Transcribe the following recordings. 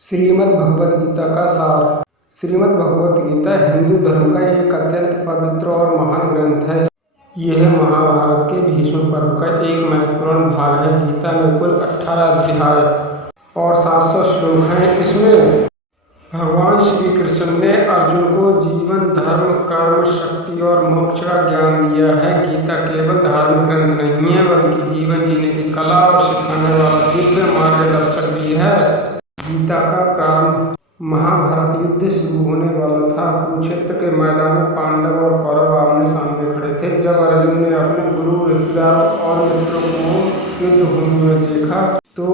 श्रीमद् भगवद गीता का सार। श्रीमद् भगवद गीता हिंदू धर्म का एक अत्यंत पवित्र और महान ग्रंथ है। यह महाभारत के भीष्म पर्व का एक महत्वपूर्ण भाग है। गीता में कुल 18 अध्याय और 700 श्लोक हैं। इसमें भगवान श्री कृष्ण ने अर्जुन को जीवन, धर्म, कर्म, शक्ति और मोक्ष का ज्ञान दिया है। गीता केवल धार्मिक ग्रंथ नहीं है, बल्कि जीवन जीने की कला और सिखाने वाला दिव्य मार्गदर्शक भी है। गीता का प्रारंभ महाभारत युद्ध शुरू होने वाला था। कुरुक्षेत्र के मैदान में पांडव और कौरव आमने सामने खड़े थे। जब अर्जुन ने अपने गुरु, रिश्तेदारों और मित्रों को युद्ध भूमि में देखा तो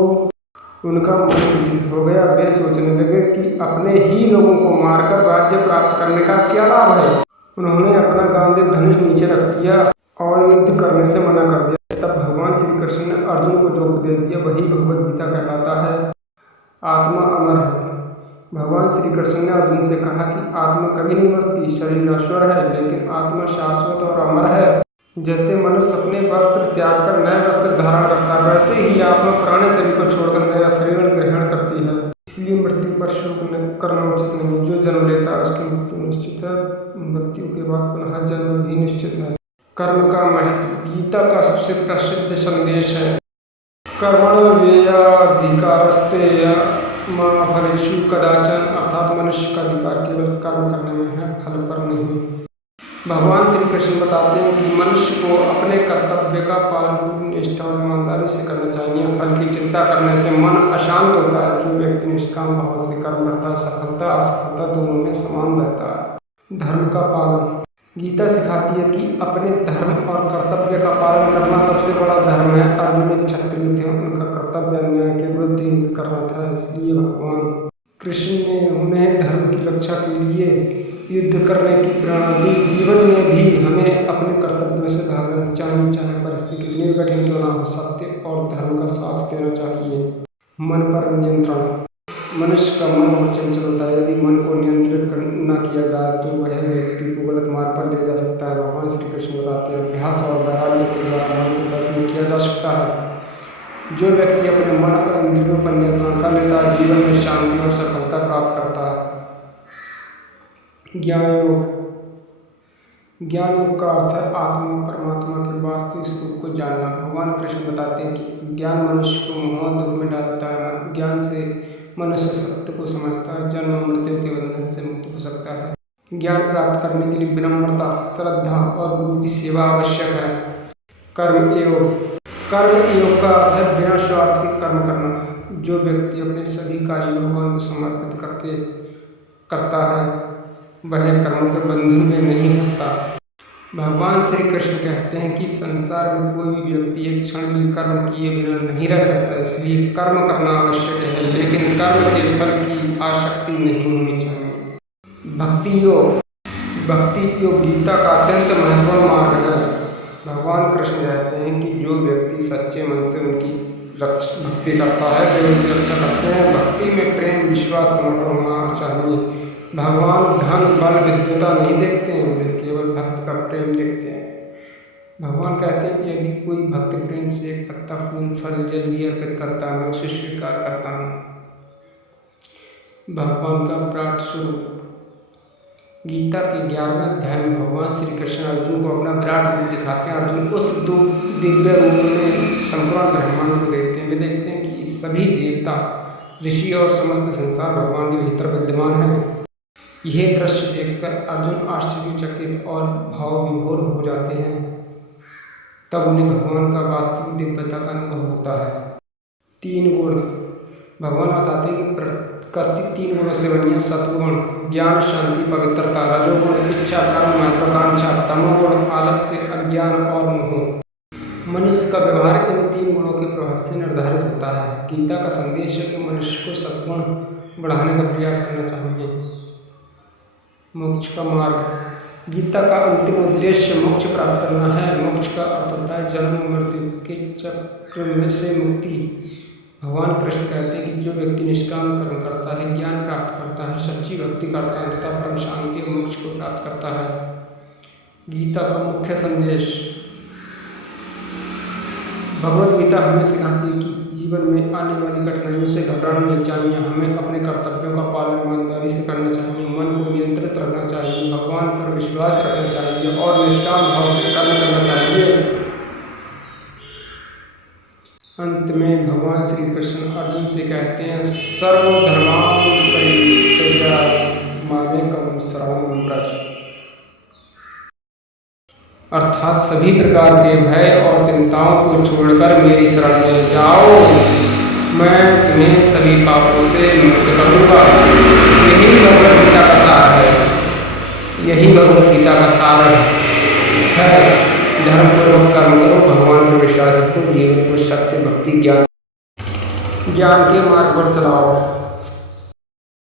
उनका मन विचलित हो गया। वे सोचने लगे कि अपने ही लोगों को मारकर राज्य प्राप्त करने का क्या लाभ है। उन्होंने अपना गांडीव धनुष नीचे रख दिया और युद्ध करने से मना कर दिया। तब भगवान श्री कृष्ण ने अर्जुन को जो उपदेश दिया वही भगवद गीता कहलाता है। आत्मा अमर है। भगवान श्री कृष्ण ने अर्जुन से कहा कि आत्मा कभी नहीं मरती, शरीर नश्वर है, लेकिन आत्मा शाश्वत और अमर है। जैसे मनुष्य अपने वस्त्र त्याग कर नए वस्त्र धारण करता है, वैसे ही आत्मा पुराने शरीर को छोड़कर नया शरीर ग्रहण करती है। इसलिए मृत्यु पर शोक करना उचित नहीं। जो जन्म लेता है उसकी मृत्यु निश्चित है। मृत्यु के बाद पुनः जन्म भी निश्चित है। कर्म का महत्व। गीता का सबसे प्रसिद्ध संदेश है कर्मण्येवाधिकारस्ते मा फलेषु कदाचन, अर्थात मनुष्य का अधिकार केवल कर्म करने में है, फल पर नहीं। भगवान श्री कृष्ण बताते हैं कि मनुष्य को अपने कर्तव्य का पालन पूरी निष्ठा और ईमानदारी से करना चाहिए। फल की चिंता करने से मन अशांत होता है। जो व्यक्ति निष्काम भाव से कर्म करता है, सफलता असफलता दोनों में समान रहता है। धर्म का पालन। गीता सिखाती है कि अपने धर्म और कर्तव्य का पालन करना सबसे बड़ा धर्म है। अर्जुन एक क्षत्रिय थे, उनका कर्तव्य अन्याय के विरुद्ध युद्ध करना था। इसलिए भगवान कृष्ण ने उन्हें धर्म की रक्षा के लिए युद्ध करने की प्रेरणा दी। जीवन में भी हमें अपने कर्तव्यों से भागना चाहिए, चाहे परिस्थिति कितनी भी कठिन क्यों ना हो। सत्य और धर्म का साथ देना चाहिए। मन पर नियंत्रण। मनुष्य का मन बहुत चंचल होता है। यदि मन को नियंत्रित न किया जाए तो वह व्यक्ति को गलत मार्ग पर ले जा सकता है। भगवान श्री कृष्ण बताते हैं अभ्यास और वैराग्य के द्वारा मन को वश में किया जा सकता है। जो व्यक्ति अपने मन और इंद्रियों पर नियंत्रण कर लेता है, जीवन में शांति और सफलता प्राप्त करता है। ज्ञान योग। ज्ञान योग का अर्थ है आत्मा परमात्मा के वास्तविक स्वरूप को जानना। भगवान कृष्ण बताते हैं कि ज्ञान मनुष्य को मोह दुख में डालता है। ज्ञान से मनुष्य सत्य को समझता है, जन्म मृत्यु के बंधन से मुक्त हो सकता है। ज्ञान प्राप्त करने के लिए विनम्रता, श्रद्धा और गुरु की सेवा आवश्यक है। कर्म योग। कर्म योग का अर्थ है बिना स्वार्थ के कर्म करना। जो व्यक्ति अपने सभी कार्यों भगवान को समर्पित करके करता है वह कर्म के बंधन में नहीं फंसता। भगवान श्री कृष्ण कहते हैं कि संसार में कोई भी व्यक्ति एक क्षण भी कर्म किए बिना नहीं रह सकता। इसलिए कर्म करना आवश्यक है, लेकिन कर्म के फल की आसक्ति नहीं होनी चाहिए। भक्ति योग। भक्ति योग गीता का अत्यंत महत्वपूर्ण मार्ग है। भगवान कृष्ण कहते हैं कि जो व्यक्ति सच्चे मन से उनकी भक्ति करता है वे उनकी रक्षा करते हैं। भक्ति में प्रेम, विश्वास, समर्पण होना चाहिए। भगवान धन, बल, विद्वता नहीं देखते हैं, वे केवल भक्त का प्रेम देखते हैं। भगवान कहते हैं कि यदि कोई भक्त प्रेम से एक पत्ता, फूल, फल, जल भी अर्पित करता है मैं उसे स्वीकार करता हूँ। भगवान का प्राट स्वरूप। गीता के 11वें अध्याय में भगवान श्री कृष्ण अर्जुन को अपना विराट रूप दिखाते हैं। अर्जुन उस दिव्य रूप में संपूर्ण ब्रह्मांड को देखते हैं। वे देखते हैं कि सभी देवता, ऋषि और समस्त संसार भगवान के भीतर विद्यमान है। यह दृश्य देखकर अर्जुन आश्चर्यचकित और भाव विभोर हो जाते हैं। तब उन्हें भगवान का वास्तविक दिव्यता का अनुभव होता है। 3 गुण। भगवान बताते हैं कि प्रकृति 3 गुणों से बनी है। सत्वगुण ज्ञान, शांति, पवित्रता। रजोगुण इच्छा, कर्म, महत्वाकांक्षा। तमोगुण आलस्य, अज्ञान और मोह। मनुष्य का व्यवहार इन 3 गुणों के प्रभाव से निर्धारित होता है। गीता का संदेश है कि मनुष्य को सत्गुण बढ़ाने का प्रयास करना चाहिए। मोक्ष का मार्ग। गीता का अंतिम उद्देश्य मोक्ष प्राप्त करना है। मोक्ष का अर्थ होता है जन्म मृत्यु के चक्र में से मुक्ति। भगवान कृष्ण कहते हैं कि जो व्यक्ति निष्काम कर्म करता है, ज्ञान प्राप्त करता है, सच्ची भक्ति करता है तथा परम शांति और मोक्ष को प्राप्त करता है। गीता का मुख्य संदेश। भगवद गीता हमें सिखाती है कि जीवन में आने वाली कठिनाइयों से घबराना नहीं चाहिए। हमें अपने कर्तव्यों का पालन ईमानदारी से करना चाहिए, मन को नियंत्रित रखना चाहिए, भगवान पर विश्वास रखना चाहिए और निष्काम भाव से कर्म करना चाहिए। अंत में भगवान श्री कृष्ण अर्जुन से कहते हैं, सर्वधर्मान् परित्यज्य मामेकं शरणं व्रज। अर्थात सभी प्रकार के भय और चिंताओं को छोड़कर मेरी शरण में जाओ, मैं तुम्हें सभी पापों से मुक्त करूँगा। यही भगवद गीता का सार है। यही भगवद गीता का सार है। धर्मपूर्वक कर्म करो, भगवान पर विश्वास रखो, जीवन को सत्य भक्ति ज्ञान के मार्ग पर चलाओ।